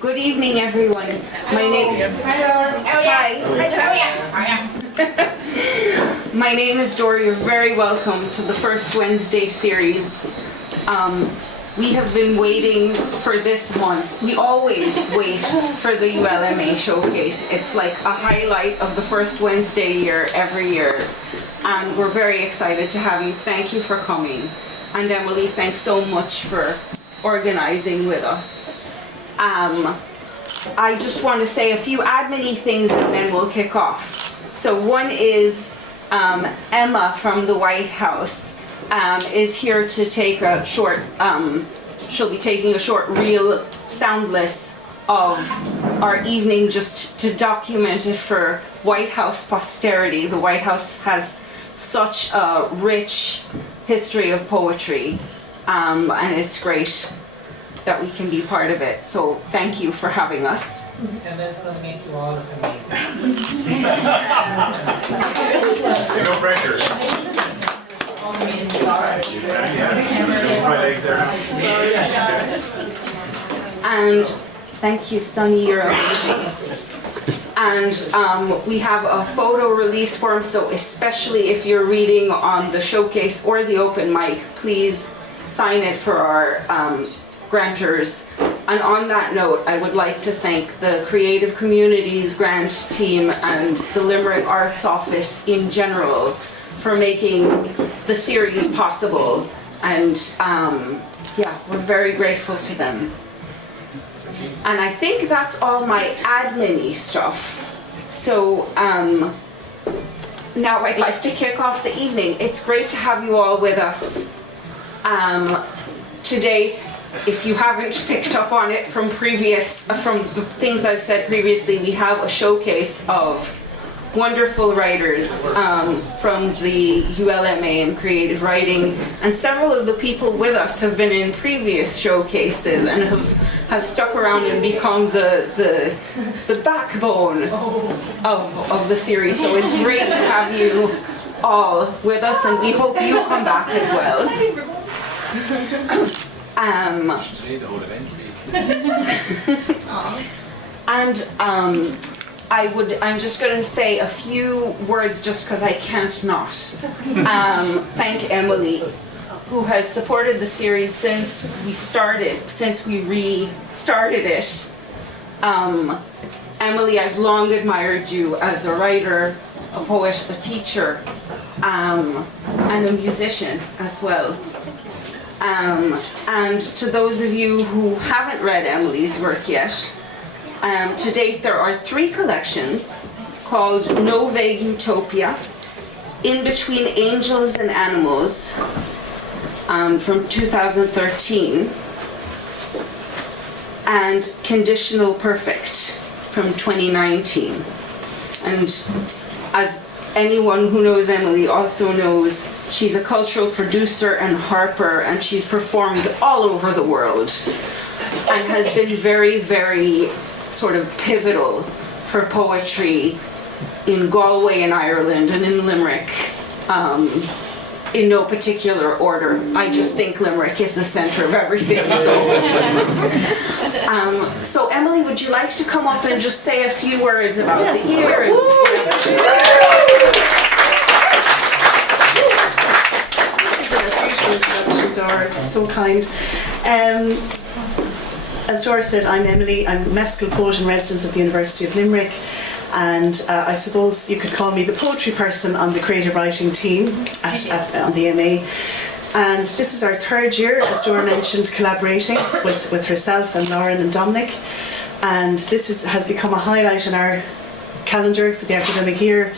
Good evening, everyone. My name. My name is Dora. You're very welcome to the first Wednesday series. We have been waiting for this month. We always wait for the ULMA showcase. It's like a highlight of the first Wednesday year every year. And we're very excited to have you. Thank you for coming. And Emily, thanks so much for organizing with us. I just want to say a few admin-y things and then we'll kick off. So one is Emma from the White House is here to take a short, she'll be taking a short reel soundless of our evening just to document it for White House posterity. The White House has such a rich history of poetry and it's great that we can be part of it. So thank you for having us. And this will make you all look amazing. No pressure. And thank you, Sunny, you're amazing. And we have a photo release form, so especially if you're reading on the showcase or the open mic, please sign it for our grantors. And on that note, I would like to thank the Creative Communities grant team and the Limerick Arts Office in general for making the series possible. And yeah, we're very grateful to them. And I think that's all my admin-y stuff. So now I'd like to kick off the evening. It's great to have you all with us today. If you haven't picked up on it from things I've said previously, we have a showcase of wonderful writers from the ULMA in creative writing, and several of the people with us have been in previous showcases and have stuck around and become the backbone of the series. So it's great to have you all with us, and we hope you come back as well. I'm just going to say a few words just because I can't not. Thank Emily, who has supported the series since we restarted it. Emily, I've long admired you as a writer, a poet, a teacher, and a musician as well. And to those of you who haven't read Emily's work yet, to date there are 3 collections called No Vague Utopia, In Between Angels and Animals from 2013, and Conditional Perfect from 2019. And as anyone who knows Emily also knows, she's a cultural producer and harper, and she's performed all over the world and has been very, very sort of pivotal for poetry in Galway in Ireland and in Limerick, in no particular order. I just think Limerick is the center of everything. So Emily, would you like to come up and just say a few words about the year? Dora, so kind. As Dora said, I'm Emily. I'm a Mescal poet in residence at the University of Limerick, and I suppose you could call me the poetry person on the creative writing team on the MA. And this is our 3rd year, as Dora mentioned, collaborating with herself and Lauren and Dominic. And this has become a highlight in our calendar for the academic year.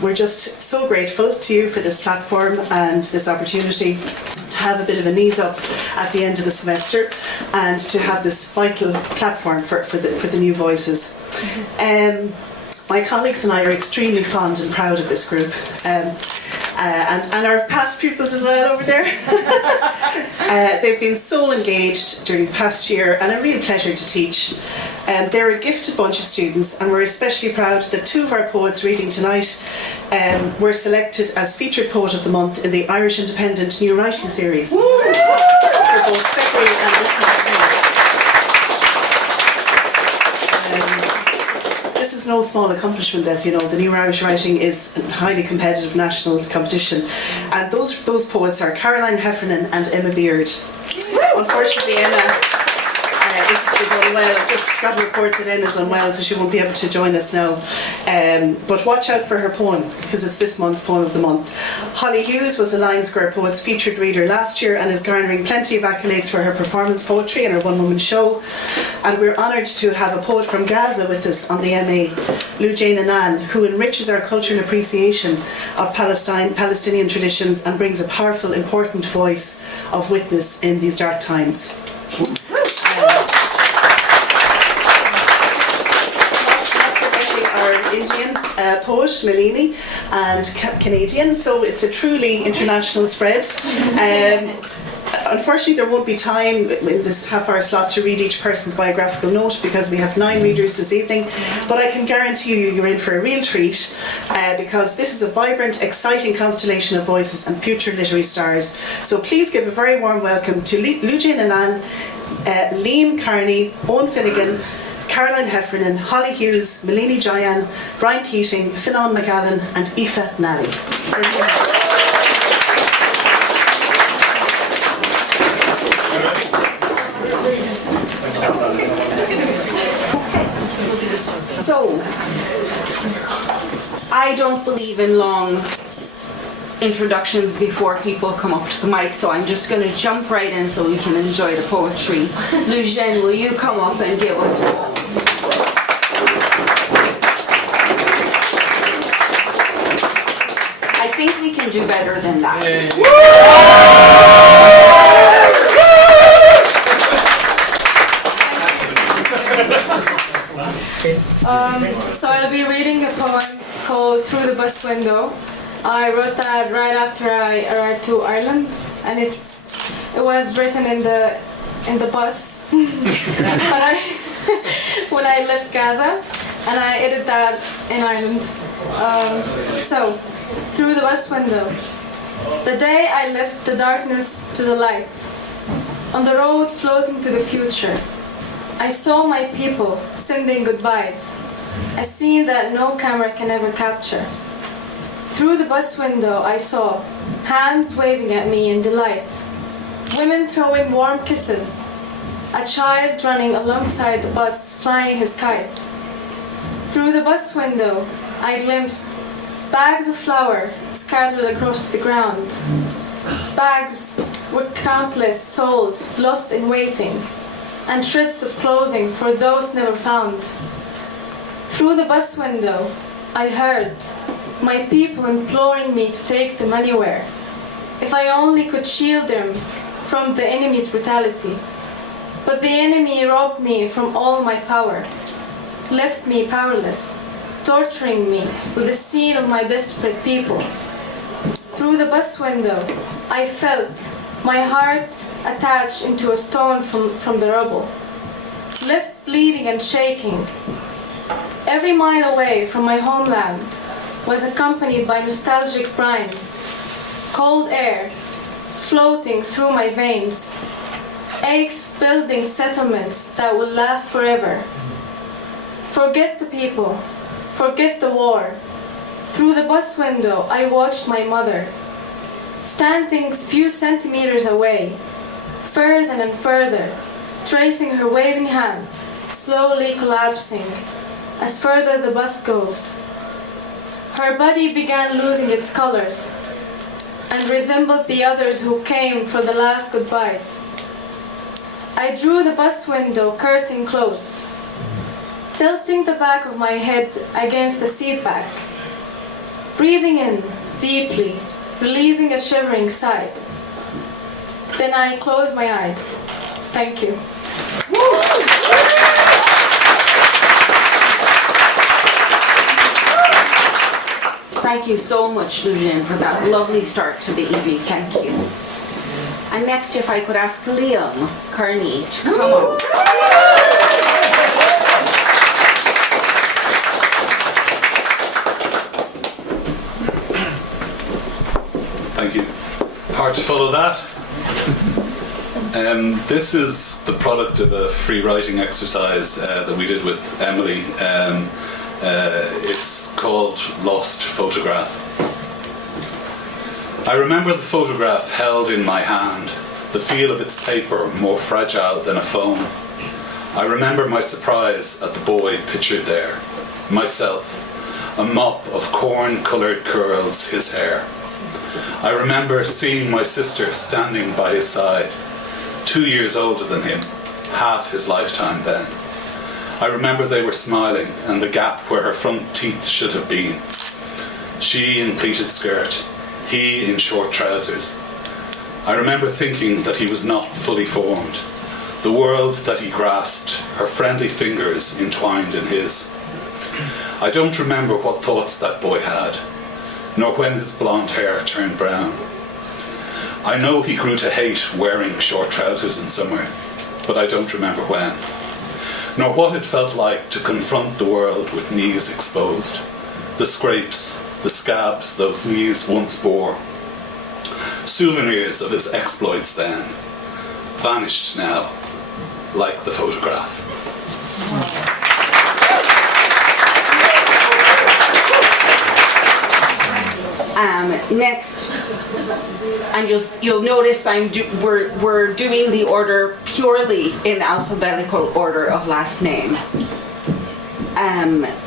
We're just so grateful to you for this platform and this opportunity to have a bit of a knees up at the end of the semester and to have this vital platform for the new voices. My colleagues and I are extremely fond and proud of this group, and our past pupils as well over there. They've been so engaged during the past year, and a real pleasure to teach. They're a gifted bunch of students, and we're especially proud that 2 of our poets reading tonight were selected as Featured Poet of the Month in the Irish Independent New Writing Series. For both February and this month. no small accomplishment, as you know. The New Irish Writing is a highly competitive national competition, and those poets are Caroline Heffernan and Emma Beard. Unfortunately, Emma is unwell. I've just got a report that Emma is unwell, so she won't be able to join us now. But watch out for her poem, because it's this month's Poem of the Month. Holly Hughes was the Lion Square Poets featured reader last year and is garnering plenty of accolades for her performance poetry and her one-woman show. And we're honoured to have a poet from Gaza with us on the MA, Lou Jane Annan, who enriches our culture and appreciation of Palestinian traditions and brings a powerful, important voice of witness in these dark times. Our Indian poet, Malini, and Canadian, so it's a truly international spread. Unfortunately, there won't be time in this half-hour slot to read each person's biographical note because we have 9 readers this evening, but I can guarantee you you're in for a real treat because this is a vibrant, exciting constellation of voices and future literary stars. So please give a very warm welcome to Lou Jane Annan, Liam Carney, Owen Finnegan, Caroline Heffernan, Holly Hughes, Malini Jayan, Brian Keating, Fionnán McGallen and Aoife Nally. So, I don't believe in long introductions before people come up to the mic, so I'm just going to jump right in so we can enjoy the poetry. Lou Jane, will you come up and give us one? I think we can do better than that. So I'll be reading a poem. It's called Through the Bus Window. I wrote that right after I arrived to Ireland, and it was written in the bus but when I left Gaza, and I edited that in Ireland. So, through the bus window. The day I left the darkness to the light, on the road floating to the future, I saw my people sending goodbyes, a scene that no camera can ever capture. Through the bus window I saw hands waving at me in delight, women throwing warm kisses, a child running alongside the bus flying his kite. Through the bus window I glimpsed bags of flour scattered across the ground, bags with countless souls lost in waiting, and shreds of clothing for those never found. Through the bus window I heard my people imploring me to take them anywhere, if I only could shield them from the enemy's brutality. But the enemy robbed me from all my power, left me powerless, torturing me with the scene of my desperate people. Through the bus window I felt my heart attached into a stone from the rubble, left bleeding and shaking. Every mile away from my homeland was accompanied by nostalgic brines, cold air floating through my veins, aches building settlements that will last forever. Forget the people, forget the war. Through the bus window I watched my mother, standing few centimeters away, further and further, tracing her waving hand, slowly collapsing as further the bus goes. Her body began losing its colors and resembled the others who came for the last goodbyes. I drew the bus window curtain closed, tilting the back of my head against the seat back, breathing in deeply, releasing a shivering sigh. Then I closed my eyes. Thank you. Thank you so much, Lou Jane, for that lovely start to the evening. Thank you. And next, if I could ask Liam Carney to come up. Thank you. Hard to follow that. This is the product of a free writing exercise that we did with Emily. It's called Lost Photograph. I remember the photograph held in my hand, the feel of its paper more fragile than a phone. I remember my surprise at the boy pictured there, myself, a mop of corn-coloured curls, his hair. I remember seeing my sister standing by his side, 2 years older than him, half his lifetime then. I remember they were smiling and the gap where her front teeth should have been. She in pleated skirt, he in short trousers. I remember thinking that he was not fully formed. The world that he grasped, her friendly fingers entwined in his. I don't remember what thoughts that boy had, nor when his blonde hair turned brown. I know he grew to hate wearing short trousers in summer, but I don't remember when, nor what it felt like to confront the world with knees exposed, the scrapes, the scabs those knees once bore. Souvenirs of his exploits then, vanished now, like the photograph. Next, and you'll notice we're doing the order purely in alphabetical order of last name.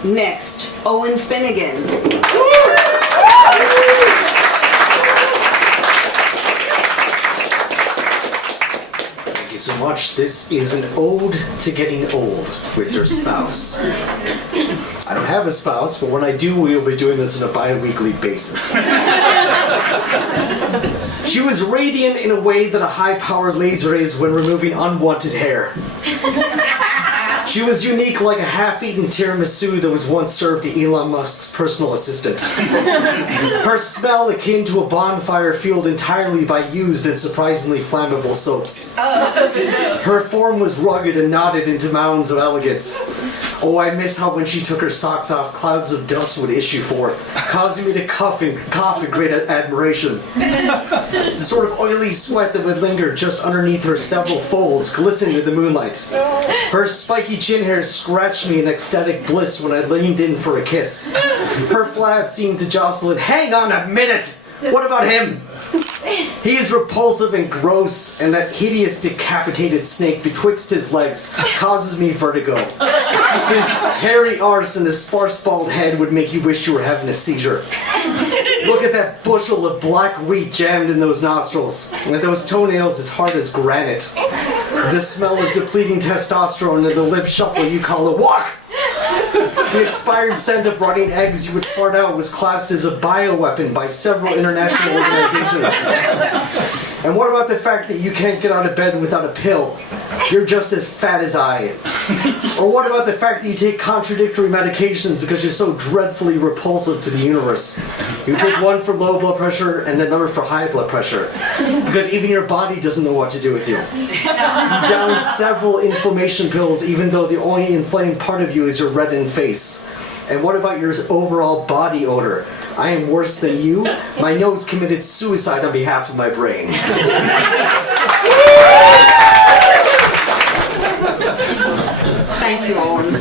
Next, Owen Finnegan. Thank you so much. This is an ode to getting old with your spouse. I don't have a spouse, but when I do, we will be doing this on a bi-weekly basis. She was radiant in a way that a high-powered laser is when removing unwanted hair. She was unique like a half-eaten tiramisu that was once served to Elon Musk's personal assistant. Her smell akin to a bonfire fueled entirely by used and surprisingly flammable soaps. Her form was rugged and knotted into mounds of elegance. Oh, I miss how when she took her socks off, clouds of dust would issue forth, causing me to cough in great admiration. The sort of oily sweat that would linger just underneath her several folds glistened in the moonlight. Her spiky chin hair scratched me in ecstatic bliss when I leaned in for a kiss. Her flab seemed to jostle it. Hang on a minute! What about him? He is repulsive and gross, and that hideous decapitated snake betwixt his legs causes me vertigo. His hairy arse and his sparse bald head would make you wish you were having a seizure. Look at that bushel of black wheat jammed in those nostrils, and those toenails as hard as granite. The smell of depleting testosterone and the lip shuffle you call a walk. The expired scent of rotting eggs you would fart out was classed as a bioweapon by several international organizations. And what about the fact that you can't get out of bed without a pill? You're just as fat as I. Or what about the fact that you take contradictory medications because you're so dreadfully repulsive to the universe? You take one for low blood pressure and another for high blood pressure. Because even your body doesn't know what to do with you. You down several inflammation pills even though the only inflamed part of you is your reddened face. And what about your overall body odor? I am worse than you. My nose committed suicide on behalf of my brain. Thank you, Owen.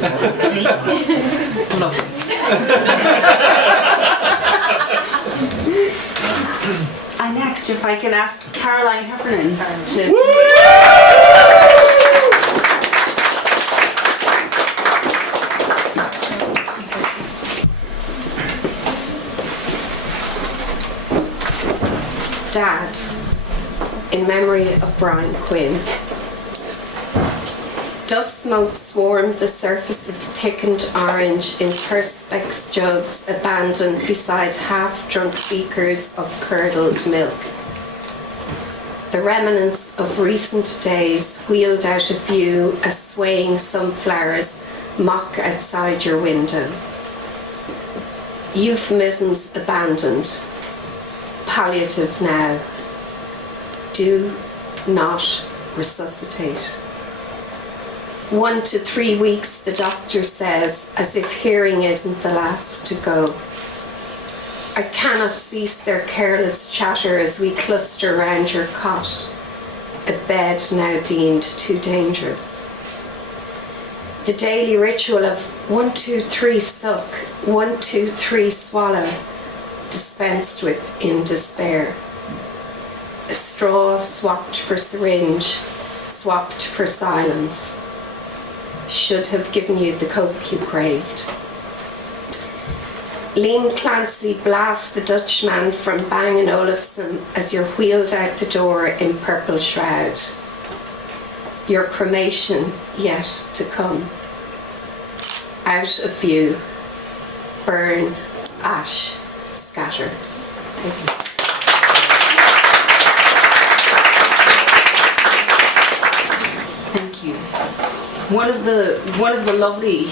Lovely. And next, if I can ask Caroline Heffernan to... Dad, in memory of Brian Quinn. Dust motes swarmed the surface of thickened orange in perspex jugs abandoned beside half-drunk beakers of curdled milk. The remnants of recent days wheeled out of view as swaying sunflowers mock outside your window. Euphemisms abandoned. Palliative now. Do not resuscitate. 1 to 3 weeks, the doctor says, as if hearing isn't the last to go. I cannot cease their careless chatter as we cluster round your cot, a bed now deemed too dangerous. The daily ritual of 1, 2, 3 suck, 1, 2, 3 swallow, dispensed with in despair. A straw swapped for syringe, swapped for silence. Should have given you the coke you craved. Liam Clancy blasts the Dutchman from Bang & Olufsen as you're wheeled out the door in purple shroud. Your cremation yet to come. Out of view. Burn, ash, scatter. Thank you. Thank you. One of the lovely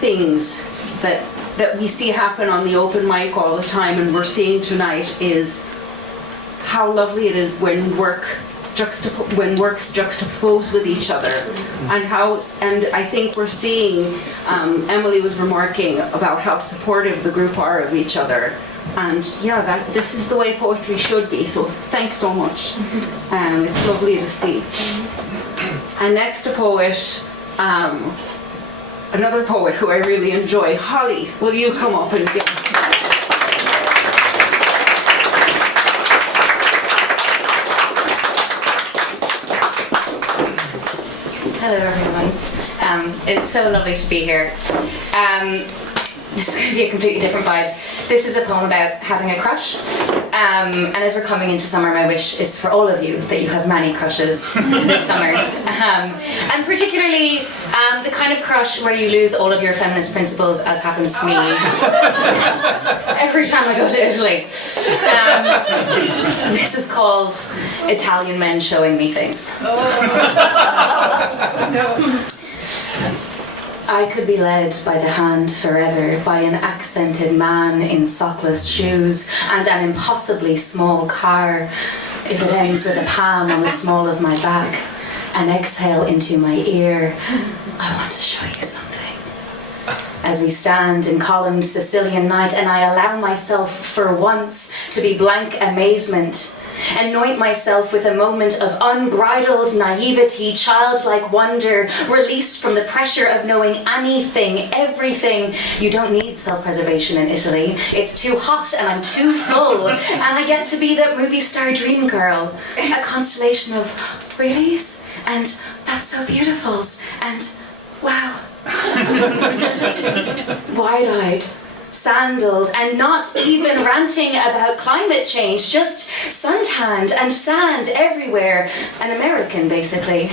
things that we see happen on the open mic all the time, and we're seeing tonight, is how lovely it is when works juxtapose with each other, and I think we're seeing. Emily was remarking about how supportive the group are of each other, and yeah, this is the way poetry should be. So thanks so much. It's lovely to see. And next a poet, another poet who I really enjoy, Holly. Will you come up and give us? Hello everyone. It's so lovely to be here. This is going to be a completely different vibe. This is a poem about having a crush. And as we're coming into summer, my wish is for all of you that you have many crushes this summer. And particularly the kind of crush where you lose all of your feminist principles, as happens to me every time I go to Italy. This is called Italian Men Showing Me Things. I could be led by the hand forever by an accented man in sockless shoes and an impossibly small car, if it ends with a palm on the small of my back, an exhale into my ear. I want to show you something. As we stand in columned Sicilian night and I allow myself for once to be blank amazement, anoint myself with a moment of unbridled naivety, childlike wonder, released from the pressure of knowing anything, everything. You don't need self-preservation in Italy. It's too hot and I'm too full. And I get to be that movie star dream girl, a constellation of reallys and that's so beautifuls and wow. Wide-eyed, sandaled, and not even ranting about climate change, just suntanned and sand everywhere. An American, basically.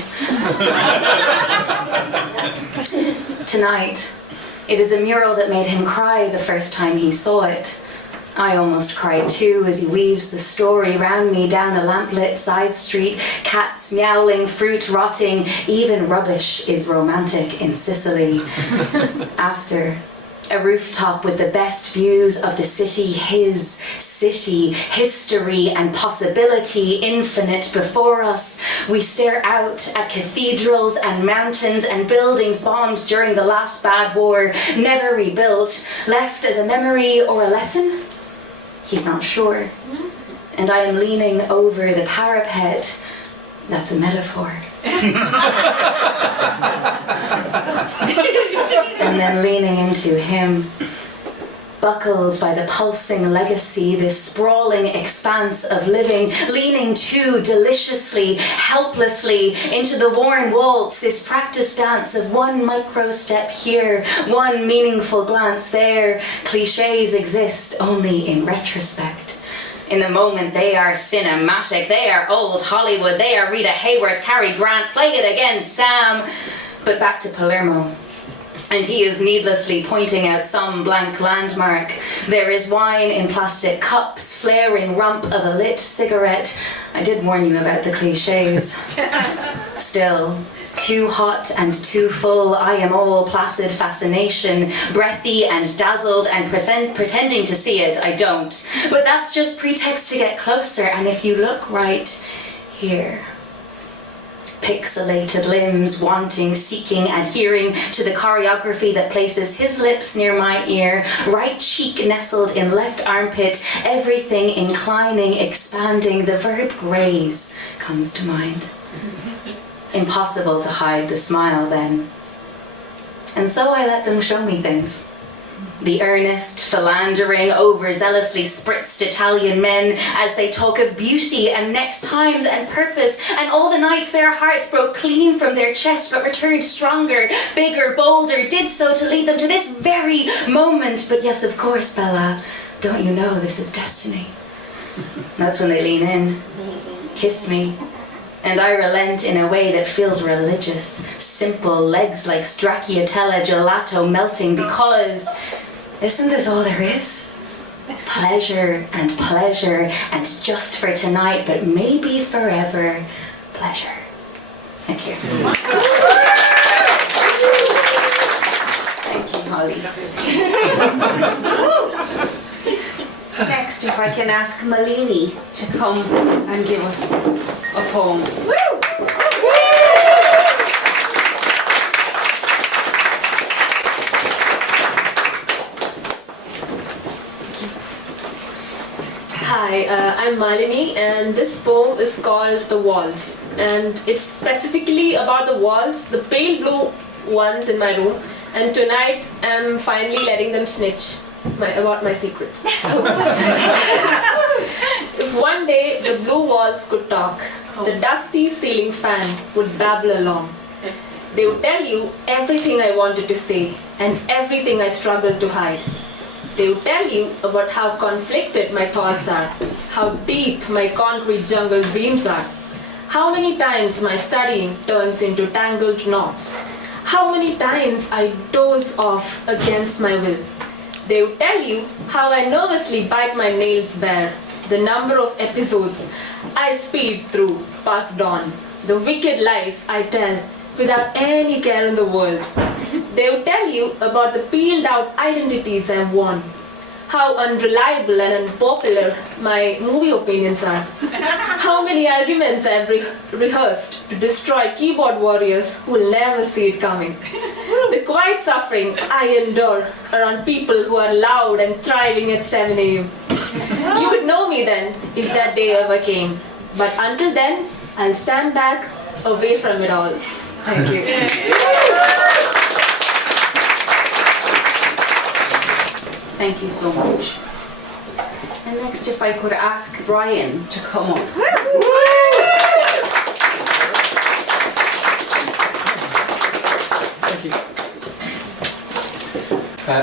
Tonight, it is a mural that made him cry the first time he saw it. I almost cried too as he weaves the story round me down a lamplit side street, cats meowling, fruit rotting, even rubbish is romantic in Sicily. After, a rooftop with the best views of the city, his city, history and possibility infinite before us. We stare out at cathedrals and mountains and buildings bombed during the last bad war, never rebuilt, left as a memory or a lesson? He's not sure. And I am leaning over the parapet. That's a metaphor. And then leaning into him, buckled by the pulsing legacy, this sprawling expanse of living, leaning too deliciously, helplessly into the worn waltz, this practice dance of one micro step here, one meaningful glance there. Cliches exist only in retrospect. In the moment, they are cinematic, they are old Hollywood, they are Rita Hayworth, Cary Grant, play it again, Sam. But back to Palermo. And he is needlessly pointing out some blank landmark. There is wine in plastic cups, flaring rump of a lit cigarette. I did warn you about the cliches. Still, too hot and too full, I am all placid fascination, breathy and dazzled and pretending to see it, I don't. But that's just pretext to get closer, and if you look right here, pixelated limbs, wanting, seeking, adhering to the choreography that places his lips near my ear, right cheek nestled in left armpit, everything inclining, expanding, the verb graze comes to mind. Impossible to hide the smile then. And so I let them show me things. The earnest, philandering, overzealously spritzed Italian men as they talk of beauty and next times and purpose, and all the nights their hearts broke clean from their chest but returned stronger, bigger, bolder, did so to lead them to this very moment. But yes, of course, Bella, don't you know this is destiny? That's when they lean in, kiss me, and I relent in a way that feels religious. Simple legs like stracciatella gelato melting because isn't this all there is? Pleasure and just for tonight, but maybe forever pleasure. Thank you. Thank you, Holly. Next, if I can ask Malini to come and give us a poem. Hi, I'm Malini, and this poem is called The Walls. And it's specifically about the walls, the pale blue ones in my room. And tonight, I'm finally letting them snitch about my secrets. If one day the blue walls could talk, the dusty ceiling fan would babble along. They would tell you everything I wanted to say and everything I struggled to hide. They would tell you about how conflicted my thoughts are, how deep my concrete jungle dreams are, how many times my studying turns into tangled knots, how many times I doze off against my will. They would tell you how I nervously bite my nails bare, the number of episodes I speed through past dawn, the wicked lies I tell without any care in the world. They would tell you about the peeled out identities I've worn, how unreliable and unpopular my movie opinions are, how many arguments I've rehearsed to destroy keyboard warriors who will never see it coming, the quiet suffering I endure around people who are loud and thriving at 7 a.m. You would know me then if that day ever came. But until then, I'll stand back away from it all. Thank you. Thank you so much. And next, if I could ask Brian to come up. Thank you.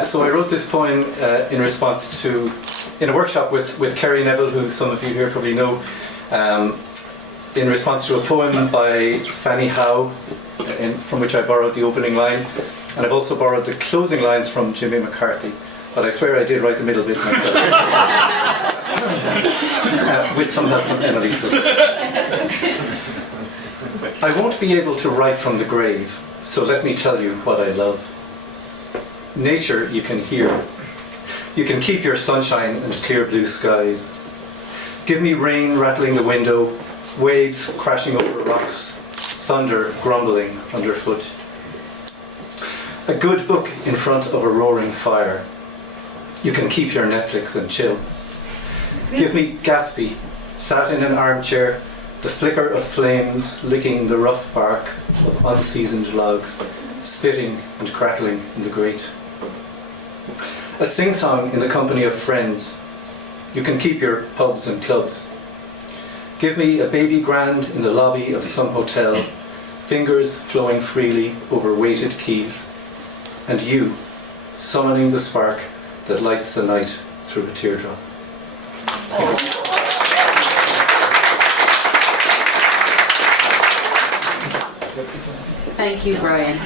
So I wrote this poem in response to, in a workshop with Kerry Neville, who some of you here probably know, in response to a poem by Fanny Howe, from which I borrowed the opening line, and I've also borrowed the closing lines from Jimmy McCarthy, but I swear I did write the middle bit myself. With some help from Emily. I won't be able to write from the grave, so let me tell you what I love. Nature you can hear. You can keep your sunshine and clear blue skies. Give me rain rattling the window, waves crashing over rocks, thunder grumbling underfoot. A good book in front of a roaring fire. You can keep your Netflix and chill. Give me Gatsby, sat in an armchair, the flicker of flames licking the rough bark of unseasoned logs, spitting and crackling in the grate. A sing-song in the company of friends. You can keep your pubs and clubs. Give me a baby grand in the lobby of some hotel, fingers flowing freely over weighted keys, and you, summoning the spark that lights the night through a teardrop. Thank you, Brian.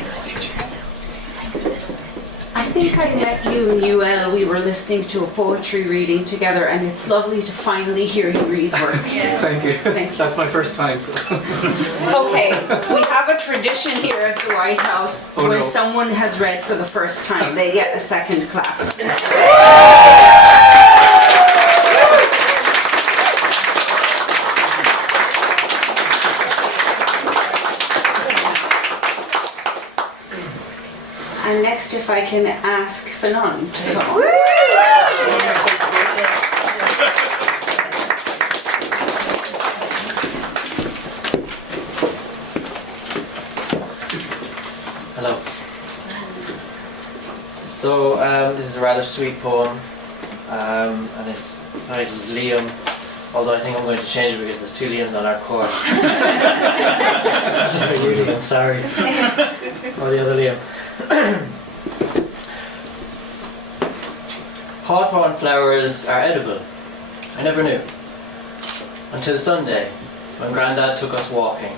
I think I met you in UL. We were listening to a poetry reading together, and it's lovely to finally hear you read work. Thank you. Thank you. That's my first time. So. Okay, we have a tradition here at the White House where someone has read for the first time. They get a second clap. And next, if I can ask Fanon to come. Hello. a rather sweet poem, and it's titled Liam, although I think I'm going to change it because there's 2 Liams on our course. It's not about you, Liam, sorry. Or the other Liam. Hawthorn flowers are edible. I never knew. Until Sunday, when Grandad took us walking.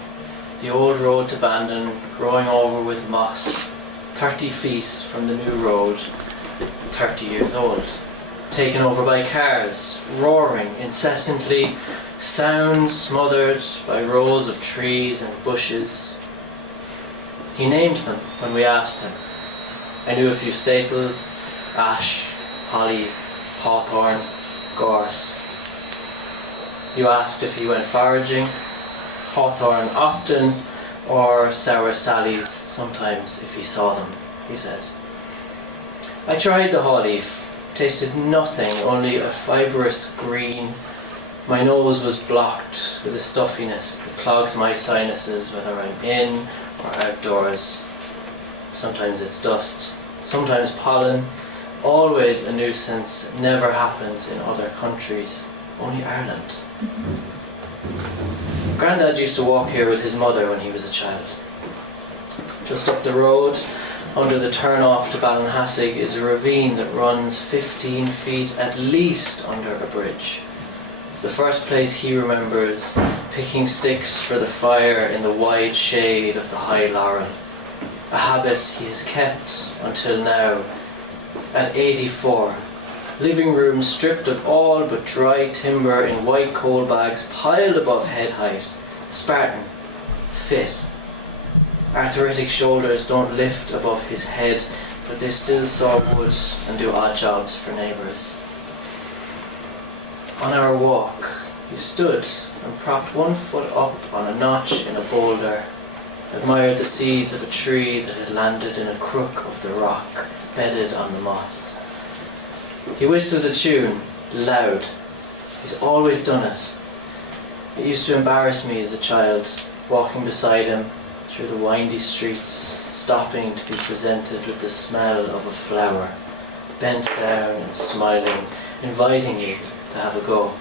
The old road to Bandon, growing over with moss, 30 feet from the new road, 30 years old. Taken over by cars, roaring incessantly, sound smothered by rows of trees and bushes. He named them when we asked him. I knew a few staples: ash, holly, hawthorn, gorse. You asked if he went foraging. Hawthorn often, or sour sallies sometimes if he saw them, he said. I tried the haw leaf, tasted nothing, only a fibrous green. My nose was blocked with a stuffiness that clogs my sinuses whether I'm in or outdoors. Sometimes it's dust, sometimes pollen, always a nuisance, never happens in other countries, only Ireland. Grandad used to walk here with his mother when he was a child. Just up the road, under the turn-off to Ballinhassig, is a ravine that runs 15 feet at least under a bridge. It's the first place he remembers picking sticks for the fire in the wide shade of the high laurel. A habit he has kept until now. At 84, living room stripped of all but dry timber in white coal bags piled above head height. Spartan, fit. Arthritic shoulders don't lift above his head, but they still saw wood and do odd jobs for neighbours. On our walk, he stood and propped one foot up on a notch in a boulder, admired the seeds of a tree that had landed in a crook of the rock, bedded on the moss. He whistled a tune, loud. He's always done it. It used to embarrass me as a child, walking beside him through the windy streets, stopping to be presented with the smell of a flower, bent down and smiling, inviting you to have a go.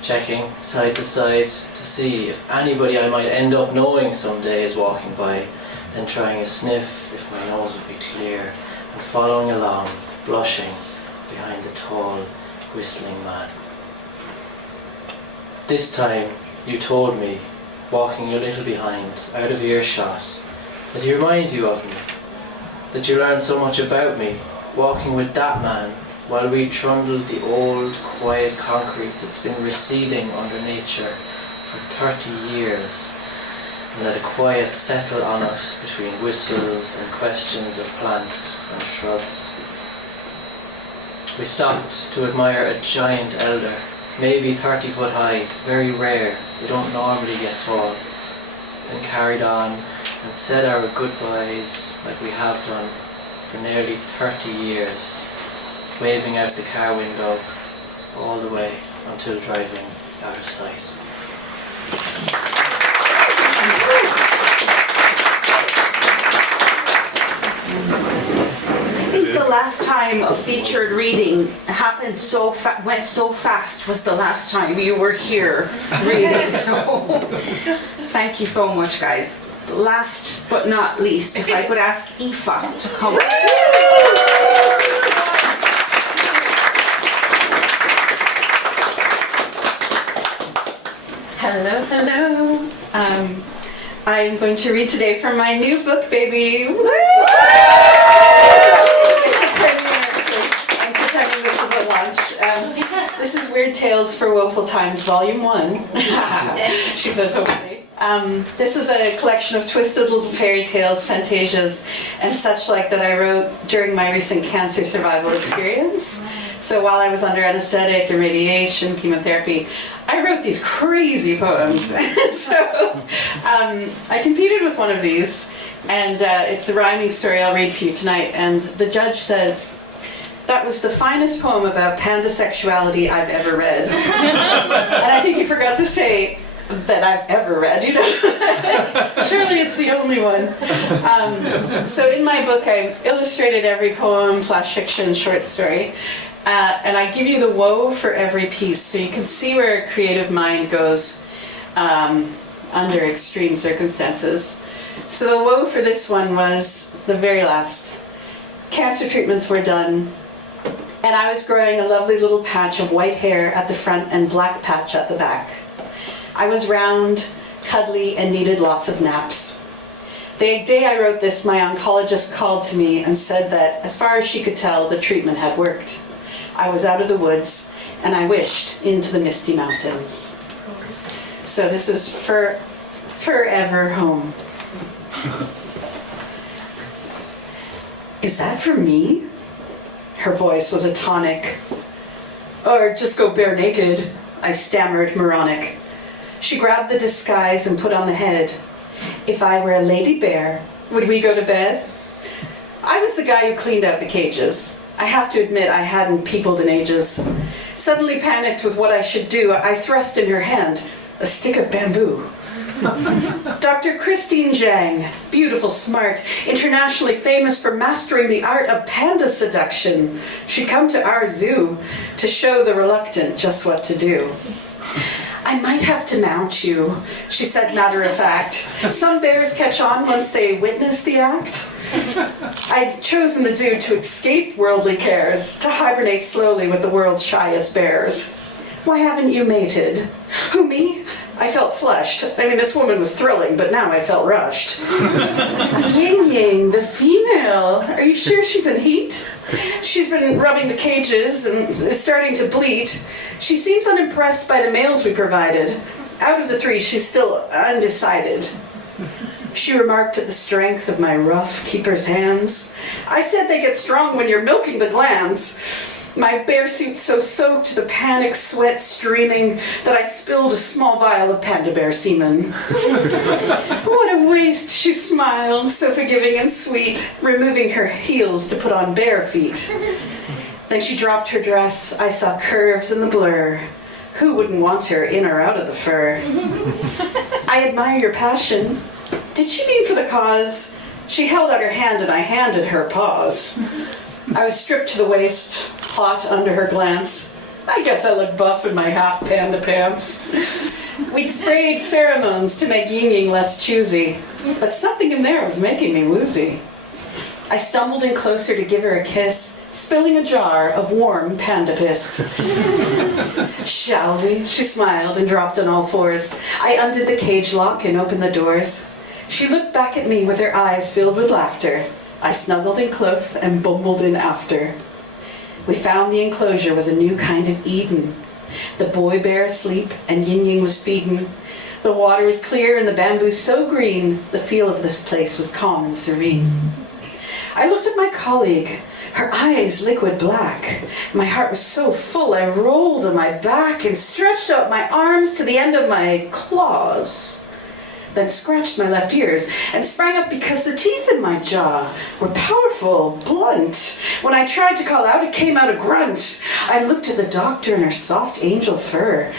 Checking side to side to see if anybody I might end up knowing someday is walking by, then trying a sniff if my nose would be clear, and following along, blushing behind the tall, whistling man. This time you told me, walking a little behind, out of earshot, that he reminds you of me, that you learned so much about me, walking with that man, while we trundled the old, quiet concrete that's been receding under nature for 30 years, and let a quiet settle on us between whistles and questions of plants and shrubs. We stopped to admire a giant elder, maybe 30 foot high, very rare, they don't normally get tall, then carried on and said our goodbyes like we have done for nearly 30 years, waving out the car window all the way until driving out of sight. I think the last time a featured reading happened went so fast was the last time you were here reading. So thank you so much, guys. Last but not least, if I could ask Aoife to come. Hello, hello. I'm going to read today from my new book, baby. Woo! It's a premiere, so I'm pretending this is a launch. This is Weird Tales for Woeful Times, Volume 1. She says, hopefully. This is a collection of twisted little fairy tales, fantasias, and such like that I wrote during my recent cancer survival experience. So while I was under anesthetic and radiation, chemotherapy, I wrote these crazy poems. So I competed with one of these, and it's a rhyming story I'll read for you tonight. And the judge says, "That was the finest poem about pandasexuality I've ever read." And I think you forgot to say, that I've ever read, you know. Surely it's the only one. So in my book, I've illustrated every poem, flash fiction, short story, and I give you the woe for every piece, so you can see where a creative mind goes under extreme circumstances. So the woe for this one was the very last. Cancer treatments were done, and I was growing a lovely little patch of white hair at the front and black patch at the back. I was round, cuddly, and needed lots of naps. The day I wrote this, my oncologist called to me and said that, as far as she could tell, the treatment had worked. I was out of the woods, and I wished into the misty mountains. So this is forever home. Is that for me? Her voice was a tonic. Or just go bare naked, I stammered, moronic. She grabbed the disguise and put on the head. If I were a lady bear, would we go to bed? I was the guy who cleaned out the cages. I have to admit I hadn't peopled in ages. Suddenly panicked with what I should do, I thrust in her hand a stick of bamboo. Dr. Christine Zhang, beautiful, smart, internationally famous for mastering the art of panda seduction. She'd come to our zoo to show the reluctant just what to do. I might have to mount you, she said matter of fact. Some bears catch on once they witness the act. I'd chosen the zoo to escape worldly cares, to hibernate slowly with the world's shyest bears. Why haven't you mated? Who, me? I felt flushed. I mean, this woman was thrilling, but now I felt rushed. Ying Ying, the female. Are you sure she's in heat? She's been rubbing the cages and is starting to bleat. She seems unimpressed by the males we provided. Out of the three, she's still undecided. She remarked at the strength of my rough keeper's hands. I said they get strong when you're milking the glands. My bear suit so soaked, the panic sweat streaming, that I spilled a small vial of panda bear semen. What a waste, she smiled, so forgiving and sweet, removing her heels to put on bare feet. Then she dropped her dress, I saw curves in the blur. Who wouldn't want her in or out of the fur? I admire your passion. Did she mean for the cause? She held out her hand and I handed her paws. I was stripped to the waist, hot under her glance. I guess I looked buff in my half panda pants. We'd sprayed pheromones to make Ying Ying less choosy, but something in there was making me woozy. I stumbled in closer to give her a kiss, spilling a jar of warm panda piss. Shall we? She smiled and dropped on all fours. I undid the cage lock and opened the doors. She looked back at me with her eyes filled with laughter. I snuggled in close and bumbled in after. We found the enclosure was a new kind of Eden. The boy bear asleep and Ying Ying was feeding. The water was clear and the bamboo so green, the feel of this place was calm and serene. I looked at my colleague, her eyes liquid black. My heart was so full I rolled on my back and stretched out my arms to the end of my claws. Then scratched my left ears and sprang up because the teeth in my jaw were powerful, blunt. When I tried to call out, it came out a grunt. I looked at the doctor in her soft angel fur.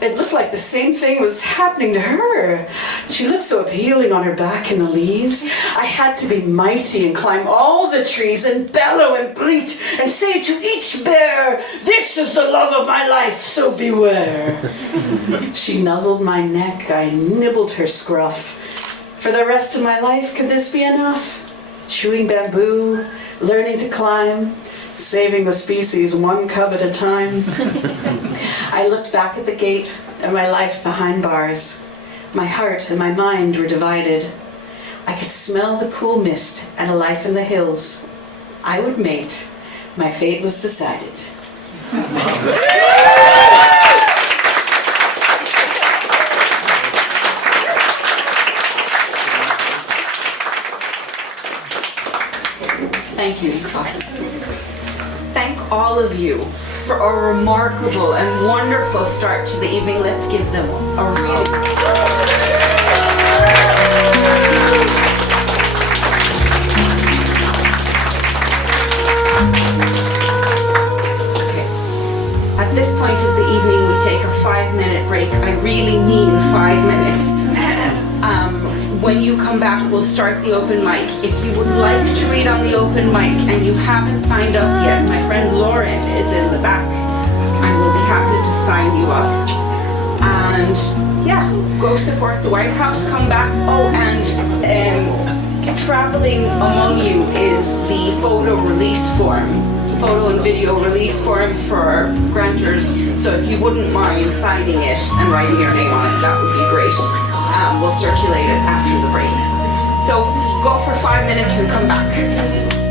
It looked like the same thing was happening to her. She looked so appealing on her back in the leaves. I had to be mighty and climb all the trees and bellow and bleat and say to each bear, "This is the love of my life, so beware." She nuzzled my neck, I nibbled her scruff. For the rest of my life, could this be enough? Chewing bamboo, learning to climb, saving the species one cub at a time. I looked back at the gate and my life behind bars. My heart and my mind were divided. I could smell the cool mist and a life in the hills. I would mate. My fate was decided. Thank you. Thank all of you for a remarkable and wonderful start to the evening. Let's give them a reading. Okay. At this point of the evening, we take a 5-minute break. I really mean 5 minutes. When you come back, we'll start the open mic. If you would like to read on the open mic and you haven't signed up yet, my friend Lauren is in the back and we'll be happy to sign you up. And yeah, go support the White House, come back. Oh, and traveling among you is the photo and video release form for grantors. So if you wouldn't mind signing it and writing your name on it, that would be great. We'll circulate it after the break. So go for 5 minutes and come back.